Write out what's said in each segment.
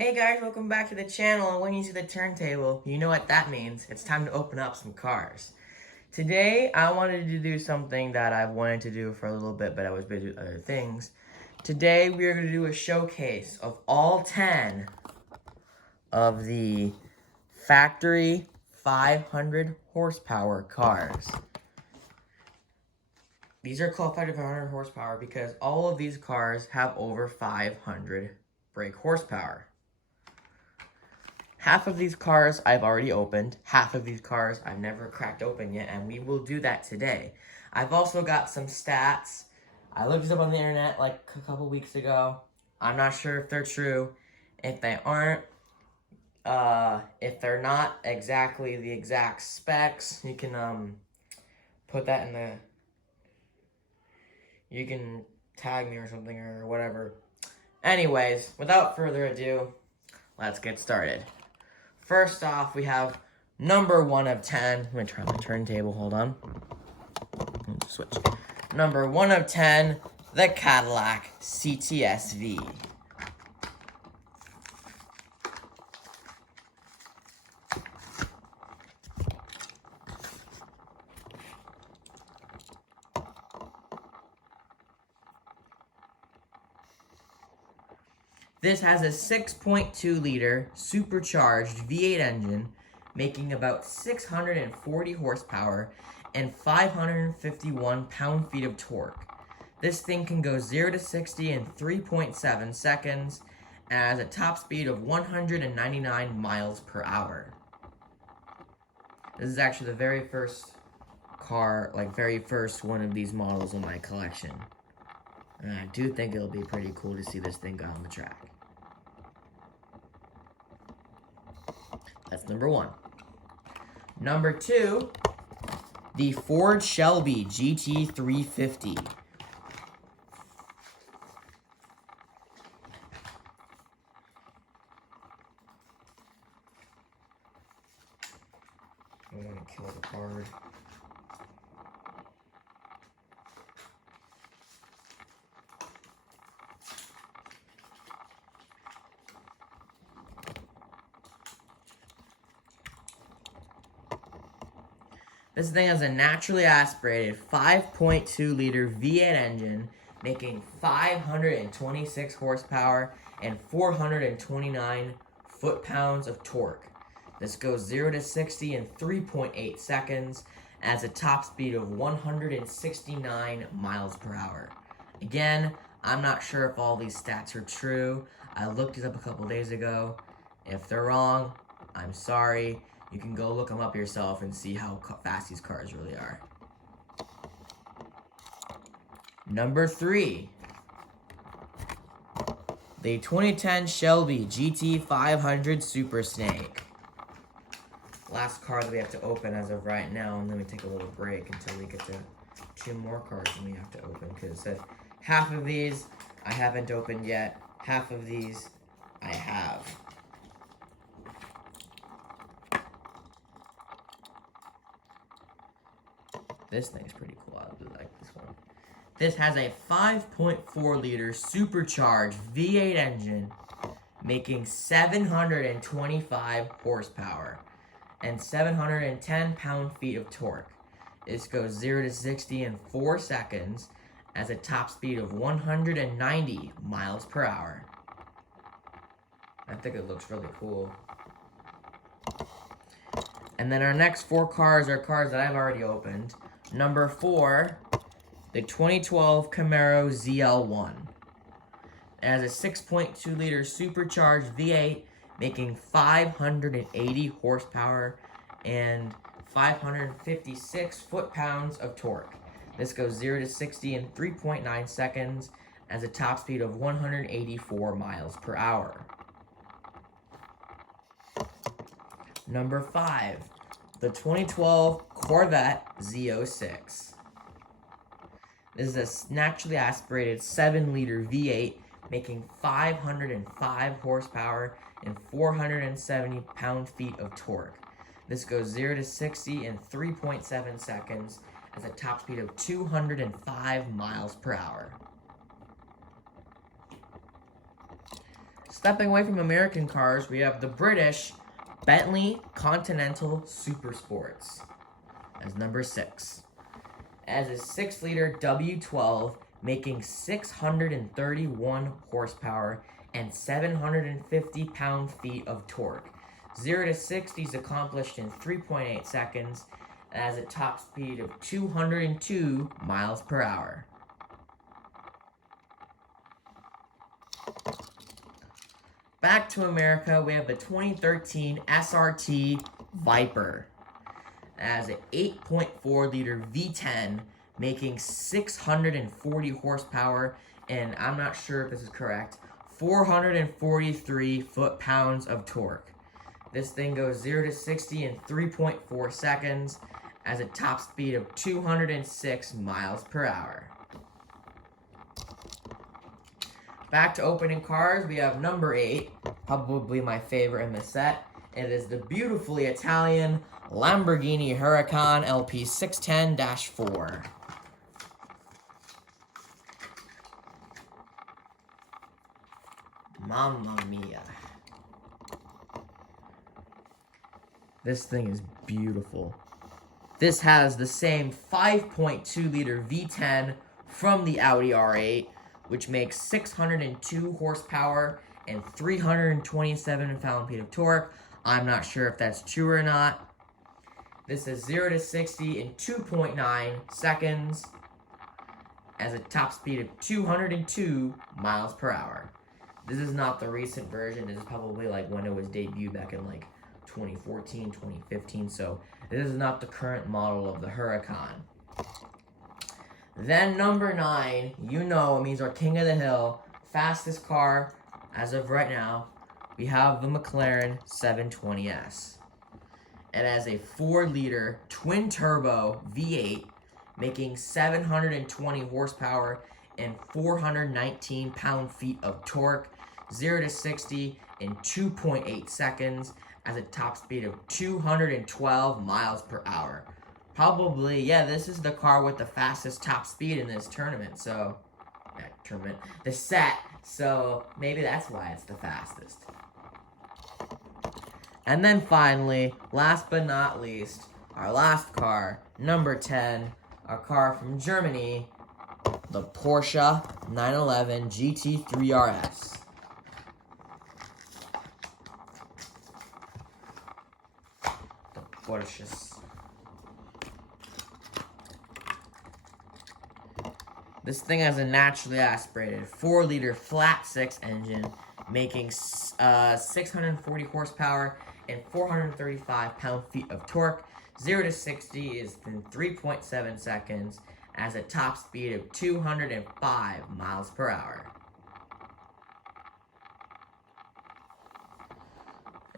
Hey guys, welcome back to the channel, and when you see the turntable, you know what that means. It's time to open up some cars. Today, I wanted to do something that I've wanted to do for a little bit, but I was busy with other things. Today, we are going to do a showcase of all 10 of the factory 500 horsepower cars. These are called factory 500 horsepower because all of these cars have over 500 brake horsepower. Half of these cars I've already opened, half of these cars I've never cracked open yet, and we will do that today. I've also got some stats. I looked this up on the internet like a couple weeks ago. I'm not sure if they're true. If they aren't, if they're not exactly the exact specs, you can put that in the, you can tag me or something or whatever. Anyways, without further ado, let's get started. First off, we have number 1 of 10. Let me try my turntable, hold on. Switch. Number 1 of 10, the Cadillac CTS-V. This has a 6.2 liter supercharged V8 engine, making about 640 horsepower and 551 pound-feet of torque. This thing can go 0 to 60 in 3.7 seconds and has a top speed of 199 miles per hour. This is actually the very first car, very first one of these models in my collection. And I do think it'll be pretty cool to see this thing go on the track. That's number 1. Number 2, the Ford Shelby GT350. I want to kill the card. This thing has a naturally aspirated 5.2 liter V8 engine, making 526 horsepower and 429 foot-pounds of torque. This goes 0 to 60 in 3.8 seconds, and has a top speed of 169 miles per hour. Again, I'm not sure if all these stats are true. I looked it up a couple days ago. If they're wrong, I'm sorry. You can go look them up yourself and see how fast these cars really are. Number 3, the 2010 Shelby GT500 Super Snake. Last car that we have to open as of right now, and then we take a little break until we get to 2 more cars that we have to open, because it says half of these I haven't opened yet, half of these I have. This thing's pretty cool. I really like this one. This has a 5.4 liter supercharged V8 engine, making 725 horsepower and 710 pound-feet of torque. This goes 0 to 60 in 4 seconds, has a top speed of 190 miles per hour. I think it looks really cool. And then our next 4 cars are cars that I've already opened. Number 4, the 2012 Camaro ZL1. It has a 6.2 liter supercharged V8, making 580 horsepower and 556 foot-pounds of torque. This goes 0 to 60 in 3.9 seconds, has a top speed of 184 miles per hour. Number 5, the 2012 Corvette Z06. This is a naturally aspirated 7-liter V8, making 505 horsepower and 470 pound-feet of torque. This goes 0 to 60 in 3.7 seconds, has a top speed of 205 miles per hour. Stepping away from American cars, we have the British Bentley Continental Super Sports as number 6. As a 6-liter W12, making 631 horsepower and 750 pound-feet of torque. 0 to 60 is accomplished in 3.8 seconds and has a top speed of 202 miles per hour. Back to America, we have the 2013 SRT Viper. As an 8.4-liter V10, making 640 horsepower, and I'm not sure if this is correct, 443 foot-pounds of torque. This thing goes 0 to 60 in 3.4 seconds, as a top speed of 206 miles per hour. Back to opening cars, we have number 8, probably my favorite in the set. It is the beautifully Italian Lamborghini Huracan LP 610-4. Mamma mia. This thing is beautiful. This has the same 5.2-liter V10 from the Audi R8, which makes 602 horsepower and 327 pound-feet of torque. I'm not sure if that's true or not. This is 0 to 60 in 2.9 seconds as a top speed of 202 miles per hour. This is not the recent version. This is probably like when it was debuted back in like 2014, 2015. So this is not the current model of the Huracan. Then number 9, you know, it means our king of the hill, fastest car as of right now. We have the McLaren 720S. It has a 4-liter twin-turbo V8, making 720 horsepower and 419 pound-feet of torque, 0 to 60 in 2.8 seconds, as a top speed of 212 miles per hour. Probably, yeah, this is the car with the fastest top speed in this tournament, so, the set, so maybe that's why it's the fastest. And then finally, last but not least, our last car, number 10, our car from Germany, the Porsche 911 GT3 RS. The Porsches. This thing has a naturally aspirated 4-liter flat-6 engine, making 640 horsepower and 435 pound-feet of torque. 0 to 60 is in 3.7 seconds, as a top speed of 205 miles per hour.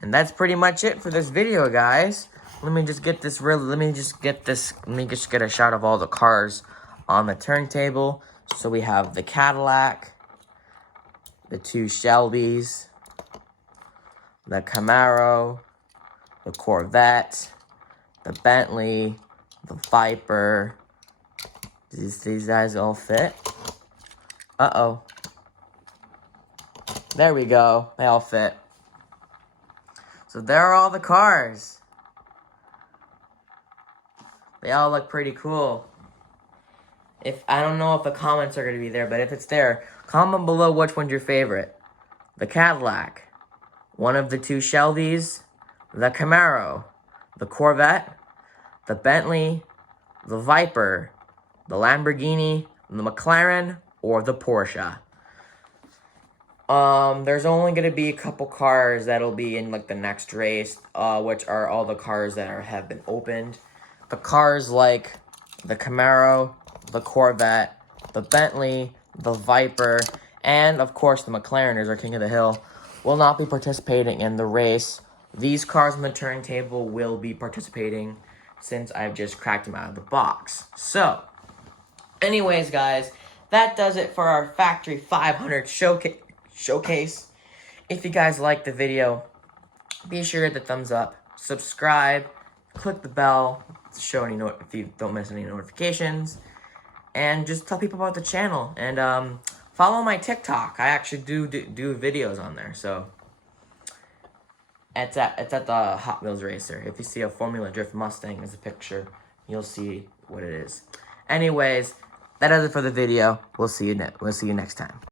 And that's pretty much it for this video, guys. Let me just get a shot of all the cars on the turntable. So we have the Cadillac, the 2 Shelbys, the Camaro, the Corvette, the Bentley, the Viper. These guys all fit? Uh-oh. There we go. They all fit. So there are all the cars. They all look pretty cool. I don't know if the comments are going to be there, but if it's there, comment below which one's your favorite. The Cadillac, one of the 2 Shelbys, the Camaro, the Corvette, the Bentley, the Viper, the Lamborghini, the McLaren, or the Porsche. There's only going to be a couple cars that'll be in like the next race, which are all the cars that have been opened. The cars like the Camaro, the Corvette, the Bentley, the Viper, and of course the McLaren, as our king of the hill, will not be participating in the race. These cars on the turntable will be participating since I've just cracked them out of the box. So, anyways, guys, that does it for our Factory 500 showcase. If you guys liked the video, be sure to hit the thumbs up, subscribe, click the bell to show if you don't miss any notifications, and just tell people about the channel. And follow my TikTok. I actually do videos on there. So it's at the Hot Wheels Racer. If you see a Formula Drift Mustang as a picture, you'll see what it is. Anyways, that is it for the video. We'll see you next time.